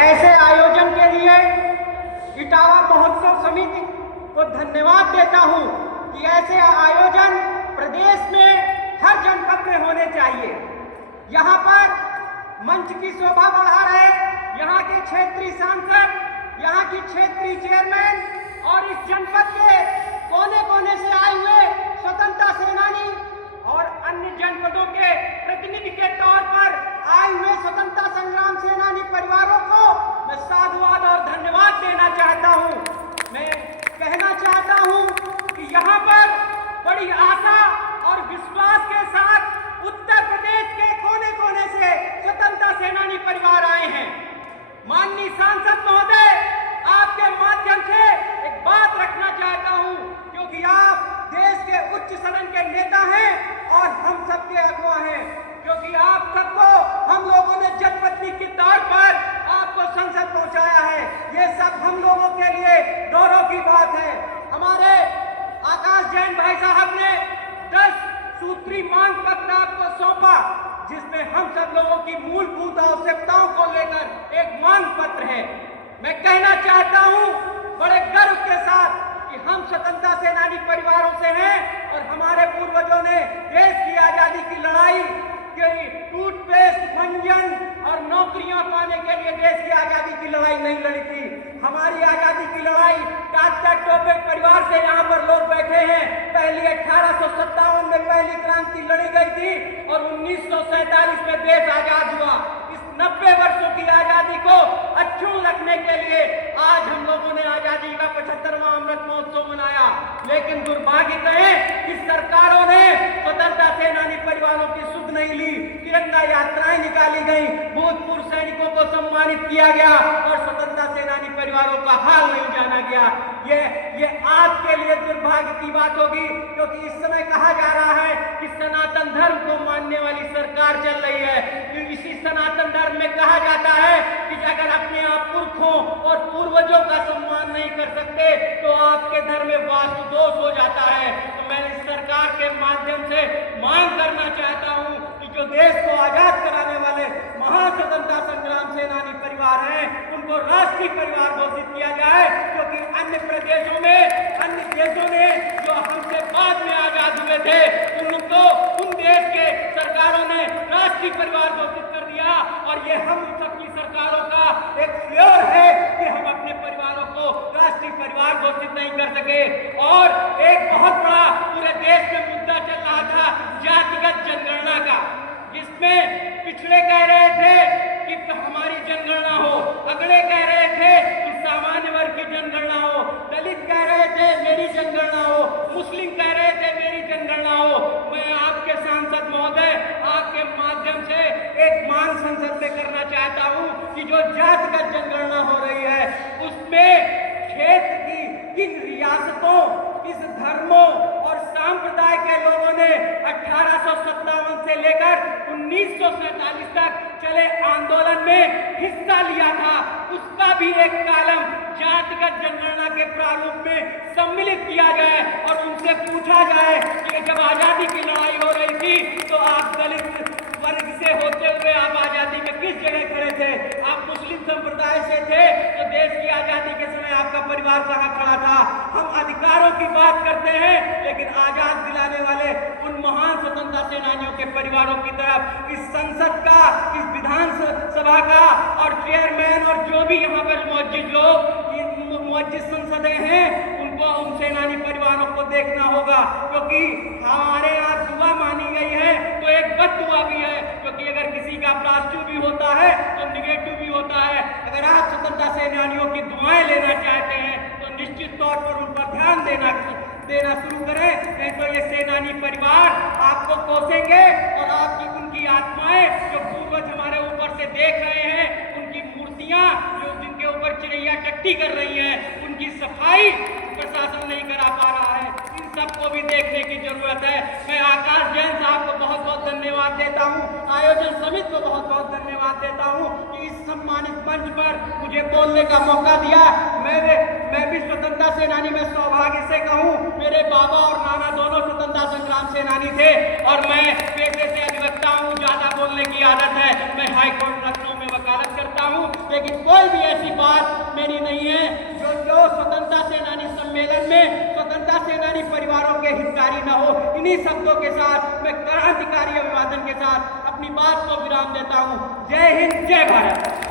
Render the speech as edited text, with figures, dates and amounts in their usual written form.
ऐसे आयोजन के लिए इटावा महोत्सव समिति को धन्यवाद देता हूं कि ऐसे आयोजन प्रदेश में हर जनपद में होने चाहिए। यहाँ पर मंच की शोभा बढ़ा रहे यहाँ के क्षेत्रीय सांसद, यहाँ की क्षेत्रीय चेयरमैन और इस जनपद के कोने कोने से आए हुए स्वतंत्रता सेनानी और अन्य जनपदों के प्रतिनिधि के तौर पर आए हुए स्वतंत्रता संग्राम सेनानी परिवारों को मैं साधुवाद और धन्यवाद देना चाहता हूं। मैं कहना चाहता हूं कि यहाँ पर बड़ी आशा और विश्वास के साथ उत्तर प्रदेश के कोने कोने से स्वतंत्रता सेनानी परिवार आए हैं। माननीय सांसद महोदय, आपके माध्यम से एक बात रखना चाहता हूं, क्योंकि आप देश के उच्च सदन के नेता हैं और हम सबके अगुवा हैं, क्योंकि आप सबको हम लोगों ने जनप्रतिनिधि के तौर पर आपको संसद पहुंचाया है। ये सब हम लोगों के लिए गौरव की बात है। हमारे आकाश जैन भाई साहब ने 10 सूत्री मांग पत्र आपको सौंपा, जिसमें हम सब लोगों की मूलभूत आवश्यकताओं को लेकर एक मांग पत्र है। मैं कहना चाहता हूं बड़े गर्व के साथ कि हम स्वतंत्रता सेनानी परिवारों से हैं और हमारे पूर्वजों ने देश की आजादी की लड़ाई के टूथपेस्ट, मंजन और नौकरियां पाने के लिए देश की आजादी की लड़ाई नहीं लड़ी थी। हमारी आजादी की लड़ाई डॉक्टर टोपे परिवार से यहाँ पर लोग बैठे हैं। पहली 1857 में पहली क्रांति लड़ी गई थी और 1947 में देश आजाद हुआ। इस 90 वर्षों की आजादी को अक्षुण्ण रखने के लिए आज हम लोगों ने आजादी का 75वां अमृत महोत्सव मनाया। लेकिन दुर्भाग्य कहे कि सरकारों ने स्वतंत्रता सेनानी परिवारों की सुध नहीं ली। तिरंगा यात्राएं निकाली गई, भूतपूर्व सैनिकों को सम्मानित किया गया और स्वतंत्रता सेनानी परिवारों का हाल नहीं जाना गया। ये आज के लिए दुर्भाग्य की बात होगी, क्योंकि इस समय कहा जा रहा है कि सनातन धर्म को मानने वाली सरकार चल रही है। इसी सनातन धर्म में कहा जाता है कि अगर अपने आप पुरखों और पूर्वजों का सम्मान नहीं कर सकते तो आपके धर्म में वास्तु दोष हो जाता है। तो मैं इस सरकार के माध्यम से मांग करना चाहता हूं कि जो देश को आजाद कराने वाले महान स्वतंत्रता संग्राम सेनानी परिवार हैं, उनको राष्ट्रीय परिवार घोषित किया जाए, क्योंकि अन्य प्रदेशों में, अन्य देशों ने जो हमसे बाद में आजाद हुए थे, उनको उन देश के सरकारों ने राष्ट्रीय परिवार घोषित कर दिया। और ये हम सबकी सरकारों का एक फ्लेवर है कि हम अपने परिवारों को राष्ट्रीय परिवार घोषित नहीं कर सके। और एक बहुत बड़ा पूरे देश में मुद्दा चल रहा था जातिगत जनगणना का, जिसमें पिछड़े कह रहे थे कि हमारी जनगणना हो, अगले कह रहे थे कि सामान्य वर्ग की जनगणना हो, दलित कह रहे थे मेरी जनगणना हो, मुस्लिम कह रहे थे मेरी जनगणना हो। मैं आपके सांसद महोदय, आपके माध्यम से एक मांग संसद से करना चाहता हूं कि जो जातिगत जनगणना हो रही है उसमें क्षेत्र की किन रियासतों, किस धर्मों और संप्रदाय के लोगों ने 1857 से लेकर 1947 तक चले आंदोलन में हिस्सा लिया था, उसका भी एक कालम जातिगत जनगणना के प्रारूप में सम्मिलित किया जाए और उनसे पूछा जाए कि जब आजादी की लड़ाई हो रही थी तो आप दलित वर्ग से होते हुए आप आजादी में किस जगह खड़े थे? आप मुस्लिम संप्रदाय से थे तो देश की आजादी के समय आपका परिवार कहाँ खड़ा था? हम अधिकारों की बात करते हैं, लेकिन आजाद दिलाने वाले उन महान स्वतंत्रता सेनानियों के परिवारों की तरफ इस संसद का, इस विधान सभा का और चेयरमैन और जो भी यहाँ पर मौजूद लोग मौजूद संसदें हैं, उनको उन सेनानी परिवारों को देखना होगा, क्योंकि हमारे यहाँ दुआ मानी गई है तो एक बद दुआ भी है, क्योंकि अगर किसी का +2 भी होता है तो निगेटिव भी होता है। अगर आप स्वतंत्रता सेनानियों की दुआएं लेना चाहते हैं तो निश्चित तौर पर उन पर ध्यान देना शुरू करें, नहीं तो ये सेनानी परिवार आपको कोसेंगे और आपकी उनकी आत्माएं जो पूर्वज हमारे ऊपर से देख रहे हैं, उनकी मूर्तियां जो जिनके ऊपर चिड़ैया टट्टी कर रही हैं, उनकी सफाई प्रशासन नहीं करा पा रहा है। इन सबको भी देखने की जरूरत है। मैं आकाश जैन साहब को बहुत बहुत धन्यवाद देता हूँ, आयोजन समिति को बहुत बहुत धन्यवाद देता हूँ कि इस सम्मानित मंच पर मुझे बोलने का मौका दिया। मैं भी स्वतंत्रता सेनानी में सौभाग्य से कहूँ, मेरे बाबा और नाना दोनों स्वतंत्रता संग्राम सेनानी थे और मैं पेशे से अधिवक्ता हूँ, ज्यादा बोलने की आदत है। मैं हाईकोर्ट लखनऊ में वकालत करता हूँ। लेकिन कोई भी ऐसी बात मेरी नहीं है जो स्वतंत्रता सेनानी सम्मेलन में स्वतंत्रता सेनानी परिवारों के हितकारी न हो। इन्हीं शब्दों के साथ मैं क्रांतिकारी अभिवादन के साथ अपनी बात को विराम देता हूं। जय हिंद, जय भारत।